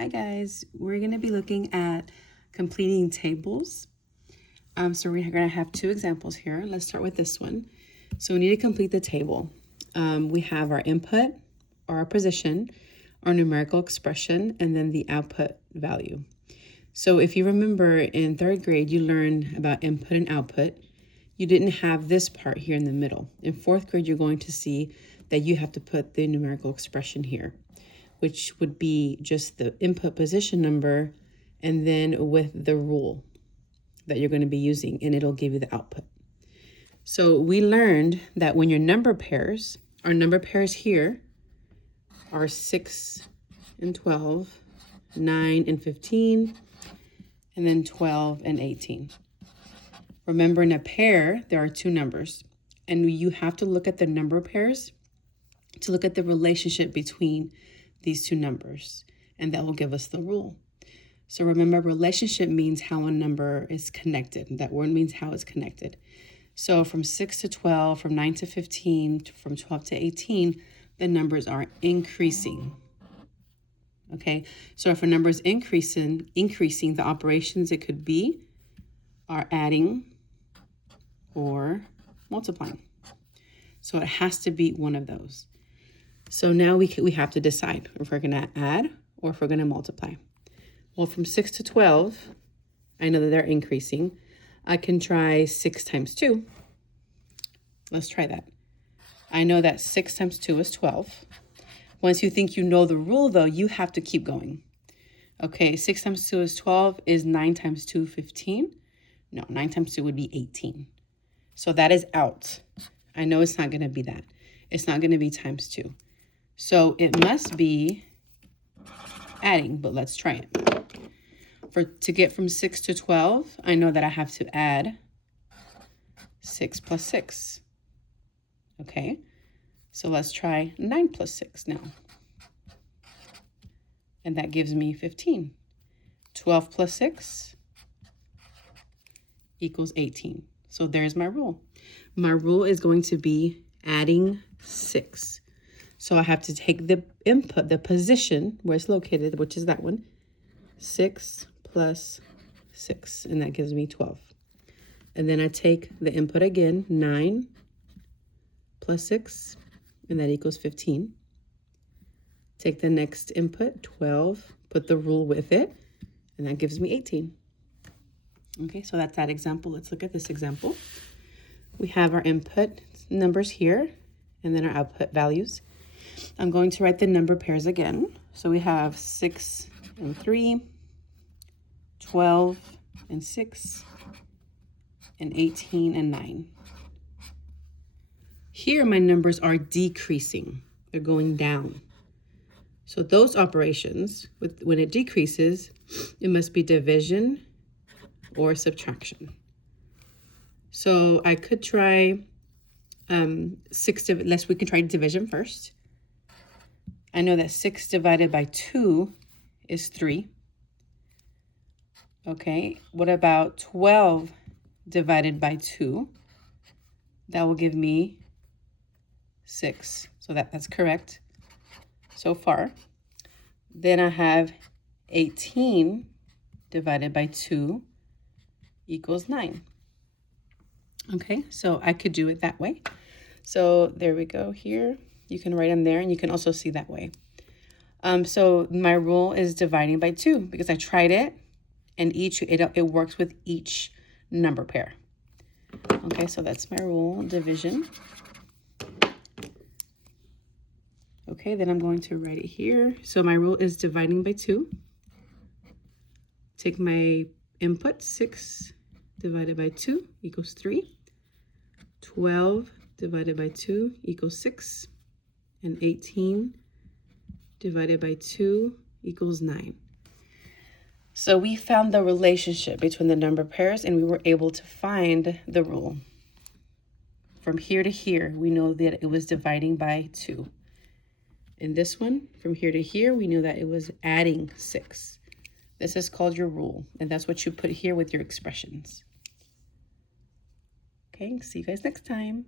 Hi guys, we're going to be looking at completing tables. So we're going to have two examples here. Let's start with this one. So we need to complete the table. We have our input or our position, our numerical expression, and then the output value. So if you remember in third grade, you learned about input and output. You didn't have this part here in the middle. In fourth grade, you're going to see that you have to put the numerical expression here, which would be just the input position number and then with the rule that you're going to be using, and it'll give you the output. So we learned that when your number pairs, our number pairs here are 6 and 12, 9 and 15, and then 12 and 18. Remember, in a pair, there are two numbers, and you have to look at the number pairs to look at the relationship between these two numbers, and that will give us the rule. So remember, relationship means how a number is connected. That word means how it's connected. So from 6 to 12, from 9 to 15, from 12 to 18, the numbers are increasing. Okay, so if a number is increasing, the operations it could be are adding or multiplying. So it has to be one of those. So now we have to decide if we're going to add or if we're going to multiply. Well, from 6 to 12, I know that they're increasing. I can try 6 times 2. Let's try that. I know that 6 times 2 is 12. Once you think you know the rule, though, you have to keep going. Okay, 6 times 2 is 12. Is 9 times 2 15? No, 9 times 2 would be 18. So that is out. I know it's not going to be that. It's not going to be times 2. So it must be adding, but let's try it. To get from 6 to 12, I know that I have to add 6 plus 6. Okay, so let's try 9 plus 6 now. And that gives me 15. 12 plus 6 equals 18. So there's my rule. My rule is going to be adding 6. So I have to take the input, the position where it's located, which is that one, 6 plus 6, and that gives me 12. And then I take the input again, 9 plus 6, and that equals 15. Take the next input, 12, put the rule with it, and that gives me 18. Okay, so that's that example. Let's look at this example. We have our input numbers here, and then our output values. I'm going to write the number pairs again. So we have 6 and 3, 12 and 6, and 18 and 9. Here my numbers are decreasing. They're going down. So those operations, when it decreases, it must be division or subtraction. So I could try we can try division first. I know that 6 divided by 2 is 3. Okay, what about 12 divided by 2? That will give me 6. So that's correct so far. Then I have 18 divided by 2 equals 9. Okay, so I could do it that way. So there we go here. You can write them there, and you can also see that way. So my rule is dividing by 2 because I tried it, and it works with each number pair. Okay, so that's my rule, division. Okay, then I'm going to write it here. So my rule is dividing by 2. Take my input, 6 divided by 2 equals 3. 12 divided by 2 equals 6. And 18 divided by 2 equals 9. So we found the relationship between the number pairs, and we were able to find the rule. From here to here, we know that it was dividing by 2. In this one, from here to here, we knew that it was adding 6. This is called your rule, and that's what you put here with your expressions. Okay, see you guys next time.